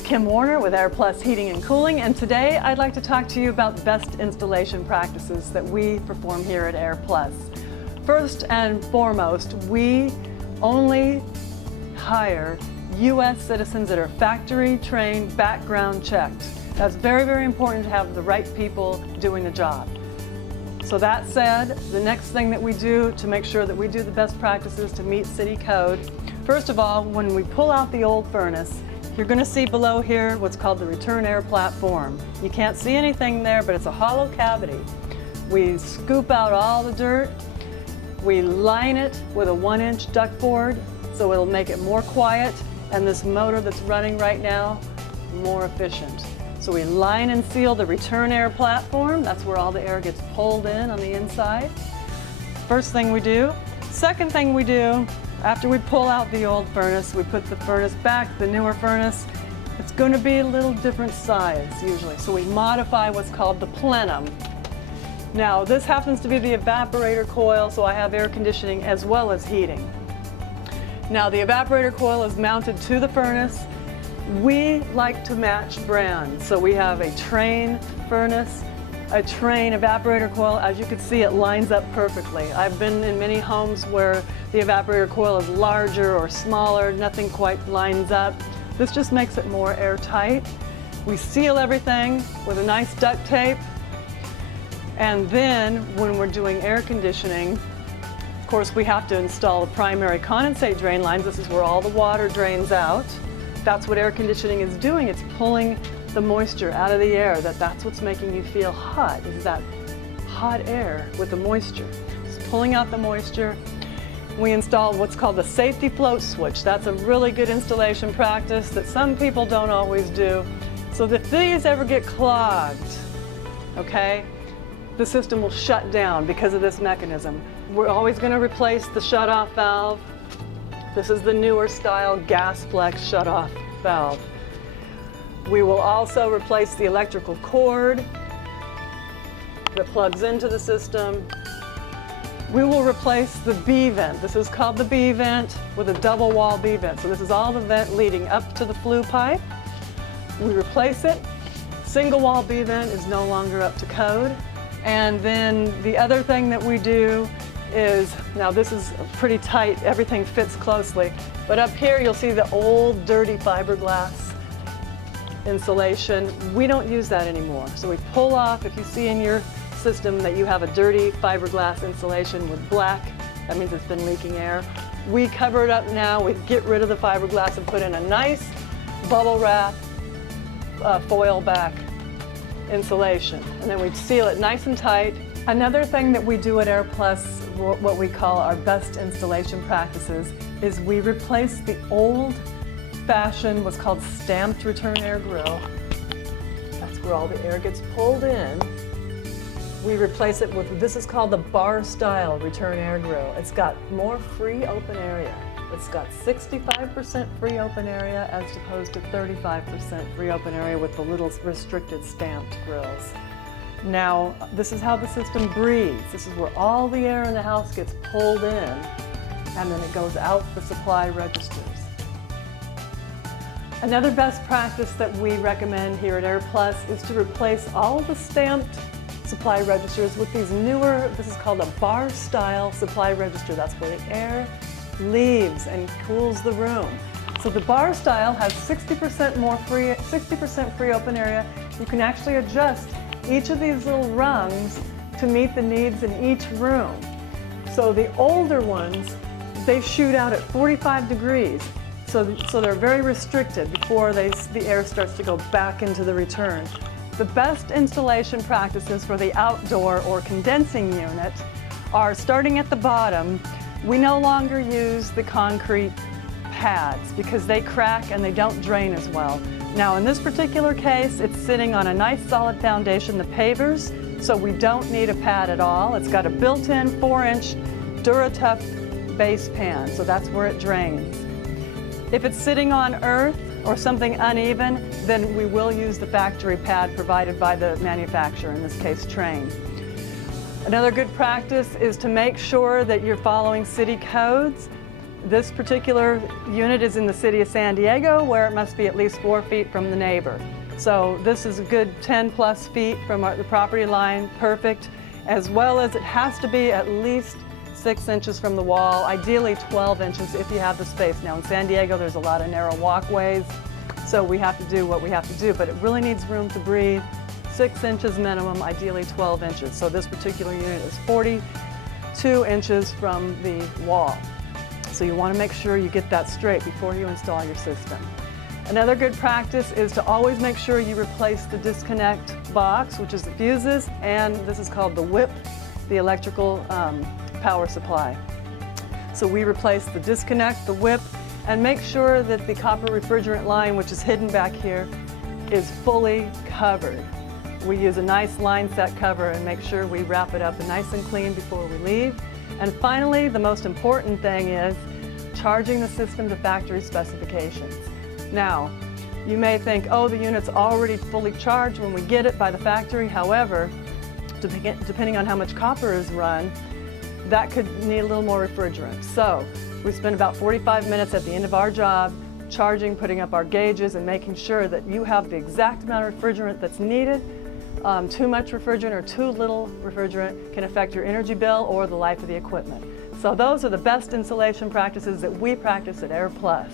It's Kim Warner with AirPlus Heating and Cooling, and today I'd like to talk to you about the best installation practices that we perform here at AirPlus. First and foremost, we only hire U.S. citizens that are factory trained, background checked. That's very, very important to have the right people doing the job. So that said, the next thing that we do to make sure that we do the best practices to meet city code, first of all, when we pull out the old furnace, you're going to see below here what's called the return air platform. You can't see anything there, but it's a hollow cavity. We scoop out all the dirt, we line it with a 1-inch ductboard so it'll make it more quiet, and this motor that's running right now, more efficient. So we line and seal the return air platform. That's where all the air gets pulled in on the inside. First thing we do. Second thing we do, after we pull out the old furnace, we put the furnace back, the newer furnace. It's going to be a little different size usually. So we modify what's called the plenum. Now this happens to be the evaporator coil, so I have air conditioning as well as heating. Now the evaporator coil is mounted to the furnace. We like to match brands, so we have a Trane furnace, a Trane evaporator coil. As you can see, it lines up perfectly. I've been in many homes where the evaporator coil is larger or smaller, nothing quite lines up. This just makes it more airtight. We seal everything with a nice duct tape, and then when we're doing air conditioning, of course we have to install the primary condensate drain lines. This is where all the water drains out. That's what air conditioning is doing. It's pulling the moisture out of the air. That's what's making you feel hot, is that hot air with the moisture. It's pulling out the moisture. We install what's called the safety float switch. That's a really good installation practice that some people don't always do. So if these ever get clogged, okay, the system will shut down because of this mechanism. We're always going to replace the shutoff valve. This is the newer style gas flex shutoff valve. We will also replace the electrical cord that plugs into the system. We will replace the B vent. This is called the B vent with a double wall B vent. So this is all the vent leading up to the flue pipe. We replace it. Single wall B vent is no longer up to code. And then the other thing that we do is, now this is pretty tight, everything fits closely, but up here you'll see the old dirty fiberglass insulation. We don't use that anymore. So we pull off, if you see in your system that you have a dirty fiberglass insulation with black, that means it's been leaking air. We cover it up now, we get rid of the fiberglass and put in a nice bubble wrap foil back insulation. And then we seal it nice and tight. Another thing that we do at AirPlus, what we call our best installation practices, is we replace the old-fashioned, what's called stamped return air grill. That's where all the air gets pulled in. We replace it with, this is called the bar-style return air grill. It's got more free open area. It's got 65% free open area as opposed to 35% free open area with the little restricted stamped grills. Now, this is how the system breathes. This is where all the air in the house gets pulled in, and then it goes out the supply registers. Another best practice that we recommend here at AirPlus is to replace all the stamped supply registers with these newer, this is called a bar-style supply register. That's where the air leaves and cools the room. So the bar style has 60% free open area. You can actually adjust each of these little rungs to meet the needs in each room. So the older ones, they shoot out at 45 degrees. So they're very restricted before the air starts to go back into the return. The best installation practices for the outdoor or condensing unit are, starting at the bottom, we no longer use the concrete pads because they crack and they don't drain as well. Now in this particular case, it's sitting on a nice solid foundation, the pavers, so we don't need a pad at all. It's got a built-in 4-inch Duratough base pan, so that's where it drains. If it's sitting on earth or something uneven, then we will use the factory pad provided by the manufacturer, in this case Trane. Another good practice is to make sure that you're following city codes. This particular unit is in the city of San Diego, where it must be at least 4 feet from the neighbor. So this is a good 10 plus feet from the property line, perfect, as well as it has to be at least 6 inches from the wall, ideally 12 inches if you have the space. Now in San Diego there's a lot of narrow walkways, so we have to do what we have to do, but it really needs room to breathe. 6 inches minimum, ideally 12 inches. So this particular unit is 42 inches from the wall. So you want to make sure you get that straight before you install your system. Another good practice is to always make sure you replace the disconnect box, which is the fuses, and this is called the whip, the electrical power supply. So we replace the disconnect, the whip, and make sure that the copper refrigerant line, which is hidden back here, is fully covered. We use a nice line set cover and make sure we wrap it up nice and clean before we leave. And finally, the most important thing is charging the system to factory specifications. Now, you may think, oh, the unit's already fully charged when we get it by the factory. However, depending on how much copper is run, that could need a little more refrigerant. So we spend about 45 minutes at the end of our job charging, putting up our gauges, and making sure that you have the exact amount of refrigerant that's needed. Too much refrigerant or too little refrigerant can affect your energy bill or the life of the equipment. So those are the best installation practices that we practice at AirPlus.